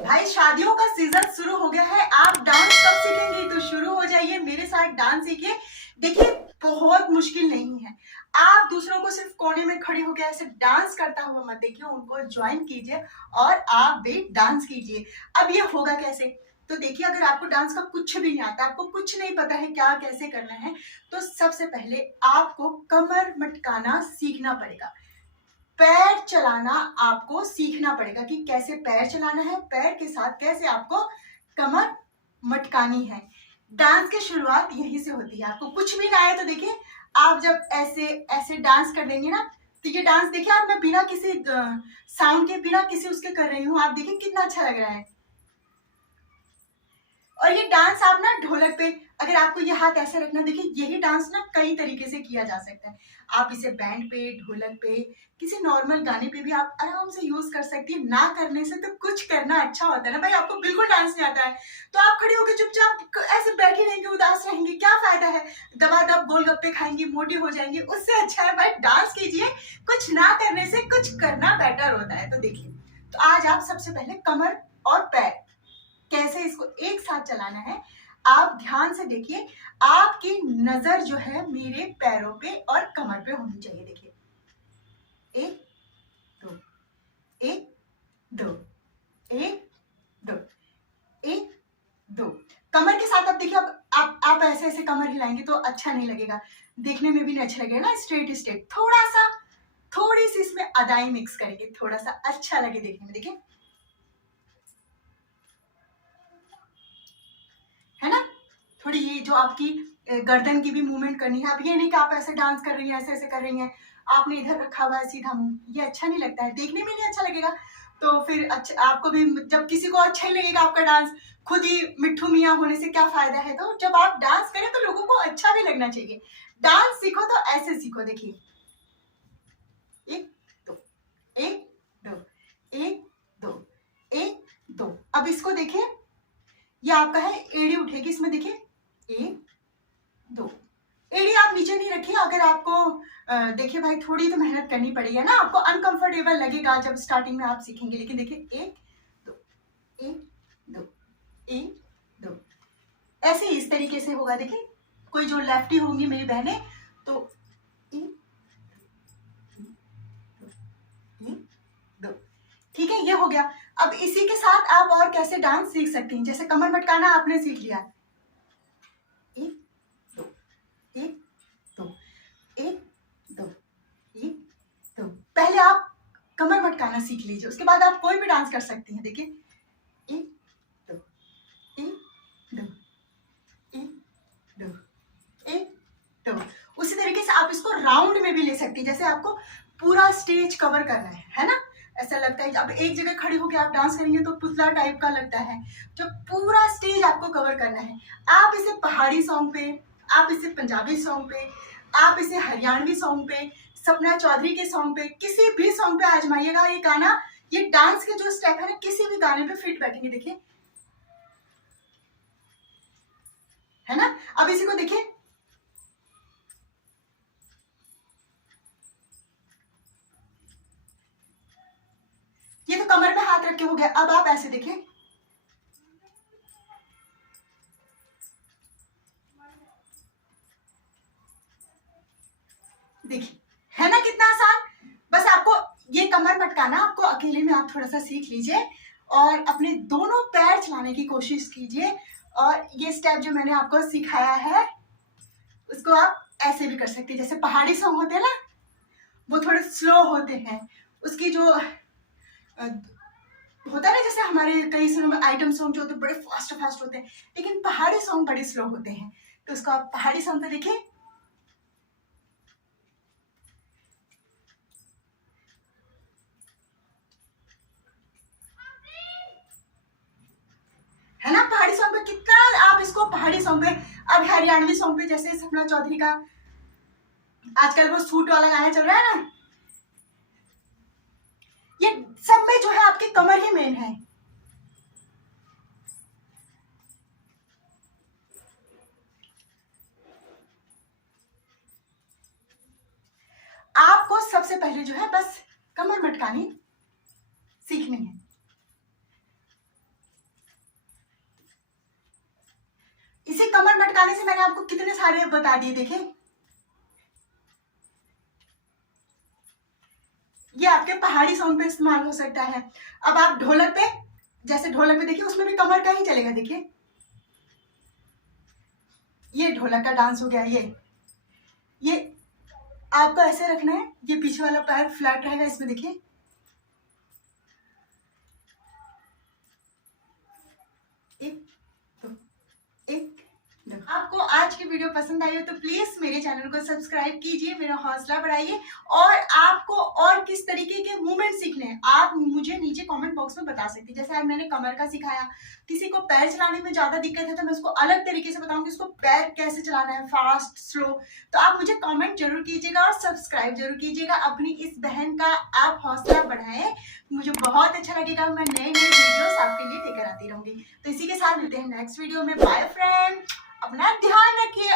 भाई शादियों का सीजन शुरू हो गया है। आप डांस कब सीखेंगे? तो शुरू हो जाइए मेरे साथ डांस सीखिए। देखिए बहुत मुश्किल नहीं है। आप दूसरों को सिर्फ कोने में खड़े होकर ऐसे डांस करता हुआ मत देखिए, उनको ज्वाइन कीजिए और आप भी डांस कीजिए। अब ये होगा कैसे? तो देखिए, अगर आपको डांस का कुछ भी नहीं आता, आपको कुछ नहीं पता है क्या कैसे करना है, तो सबसे पहले आपको कमर मटकाना सीखना पड़ेगा। पैर चलाना आपको सीखना पड़ेगा कि कैसे पैर चलाना है, पैर के साथ कैसे आपको कमर मटकानी है। डांस की शुरुआत यहीं से होती है। आपको कुछ भी ना आए तो देखिए, आप जब ऐसे ऐसे डांस कर देंगे ना, तो ये डांस देखिए, आप मैं बिना किसी साउंड के, बिना किसी उसके कर रही हूँ। आप देखिए कितना अच्छा लग रहा है। और ये डांस आप ना ढोलक पे, अगर आपको ये हाथ ऐसे रखना, देखिए यही डांस ना कई तरीके से किया जा सकता है। आप इसे बैंड पे, ढोलक पे, किसी नॉर्मल गाने पे भी आप आराम से यूज कर सकती है। ना करने से तो कुछ करना अच्छा होता है ना भाई। आपको बिल्कुल डांस नहीं आता है तो आप खड़ी होकर चुपचाप ऐसे बैठी रहेंगे, उदास रहेंगे, क्या फायदा है? दबादब गोलगप्पे खाएंगी, मोटी हो जाएंगी, उससे अच्छा है भाई डांस कीजिए। कुछ ना करने से कुछ करना बेटर होता है। तो देखिए, तो आज आप सबसे पहले कमर और पैर कैसे इसको एक साथ चलाना है, आप ध्यान से देखिए। आपकी नजर जो है मेरे पैरों पे और कमर पे होनी चाहिए। देखिए, एक दो, एक दो, एक दो, एक दो। कमर के साथ अब देखिए, अब आप ऐसे ऐसे कमर हिलाएंगे तो अच्छा नहीं लगेगा, देखने में भी नहीं अच्छा लगेगा ना। स्ट्रेट स्ट्रेट, थोड़ा सा, थोड़ी सी इसमें अदाई मिक्स करेंगे, थोड़ा सा अच्छा लगे देखने में। देखिए, है ना? थोड़ी ये जो आपकी गर्दन की भी मूवमेंट करनी है। अब ये नहीं कि आप ऐसे डांस कर रही हैं, ऐसे ऐसे कर रही हैं, आपने इधर रखा हुआ है सीधा मुंह, ये अच्छा नहीं लगता है, देखने में नहीं अच्छा लगेगा। तो फिर अच्छा, आपको भी जब किसी को अच्छा ही लगेगा आपका डांस, खुद ही मिट्ठू मियाँ होने से क्या फायदा है? तो जब आप डांस करें तो लोगों को अच्छा भी लगना चाहिए। डांस सीखो तो ऐसे सीखो। देखिए, एक दो, एक दो, एक दो, एक दो। अब इसको देखिए, ये आपका है, एड़ी उठेगी इसमें। देखिए, एक दो। एड़ी आप नीचे नहीं रखिए। अगर आपको देखिए भाई, थोड़ी तो मेहनत करनी पड़ेगी ना, आपको अनकंफर्टेबल लगेगा जब स्टार्टिंग में आप सीखेंगे। लेकिन देखिए, एक दो, एक दो, एक दो, ऐसे इस तरीके से होगा। देखिए, कोई जो लेफ्टी होंगी मेरी बहनें, तो एक दो, एक दो, ठीक है, ये हो गया। अब इसी के साथ आप और कैसे डांस सीख सकती हैं। जैसे कमर मटकाना आपने सीख लिया, एक दो, एक दो, एक दो, एक दो। पहले आप कमर मटकाना सीख लीजिए, उसके बाद आप कोई भी डांस कर सकती हैं। देखिए, एक दो, एक दो, एक दो, एक दो। उसी तरीके से आप इसको राउंड में भी ले सकती हैं। जैसे आपको पूरा स्टेज कवर करना है ना? ऐसा लगता है अब एक जगह खड़ी होकर आप डांस करेंगे तो पुतला टाइप का लगता है। जब पूरा स्टेज आपको कवर करना है, आप इसे पहाड़ी सॉन्ग पे, आप इसे पंजाबी सॉन्ग पे, आप इसे हरियाणवी सॉन्ग पे, सपना चौधरी के सॉन्ग पे, किसी भी सॉन्ग पे आजमाइएगा। ये गाना, ये डांस के जो स्टेप है ना, किसी भी गाने पे फिट बैठेंगे। देखिए, है ना? अब इसी को देखिए, ये तो कमर में हाथ रख के हो गया। अब आप ऐसे देखिए, देखिए, है ना कितना आसान? बस आपको ये कमर मटकाना, आपको अकेले में आप थोड़ा सा सीख लीजिए और अपने दोनों पैर चलाने की कोशिश कीजिए। और ये स्टेप जो मैंने आपको सिखाया है, उसको आप ऐसे भी कर सकते हैं। जैसे पहाड़ी सॉन्ग होते हैं ना, वो थोड़े स्लो होते हैं। उसकी जो होता है ना, जैसे हमारे कई सुनो में आइटम सॉन्ग जो होते हैं बड़े फास्ट फास्ट होते हैं, लेकिन पहाड़ी सॉन्ग बड़े स्लो होते हैं। तो उसको आप पहाड़ी सॉन्ग पे देखिए, है ना? पहाड़ी सॉन्ग पे कितना आप इसको पहाड़ी सॉन्ग पे, अब हरियाणवी सॉन्ग पे जैसे सपना चौधरी का आजकल वो सूट वाला गाना चल रहा है ना, ये सब में जो है आपकी कमर ही मेन है। आपको सबसे पहले जो है बस कमर मटकानी सीखनी है। बताने से मैंने आपको कितने सारे बता दिए। देखे, ये आपके पहाड़ी सॉन्ग पे इस्तेमाल हो सकता है। अब आप ढोलक पे, जैसे ढोलक पे देखिए, उसमें भी कमर का ही चलेगा। देखिए, ये ढोलक का डांस हो गया। ये आपको ऐसे रखना है, ये पीछे वाला पैर फ्लैट रहेगा इसमें। देखिए, एक दो, एक दो। आपको आज की वीडियो पसंद आई हो तो प्लीज मेरे चैनल को सब्सक्राइब कीजिए, मेरा हौसला बढ़ाइए। और आपको और किस तरीके के मूवमेंट सीखने हैं आप मुझे नीचे कमेंट बॉक्स में बता सकते हैं। जैसे आज मैंने कमर का सिखाया, किसी को पैर चलाने में ज्यादा दिक्कत है तो मैं उसको अलग तरीके से बताऊंगी, उसको पैर कैसे चलाना है, फास्ट स्लो। तो आप मुझे कमेंट जरूर कीजिएगा और सब्सक्राइब जरूर कीजिएगा। अपनी इस बहन का आप हौसला बढ़ाएं, मुझे बहुत अच्छा लगेगा। मैं नए नए वीडियोस आपके लिए लेकर आती रहूंगी। तो इसी के साथ मिलते हैं नेक्स्ट वीडियो में। बाय फ्रेंड, अपना ध्यान रखिए।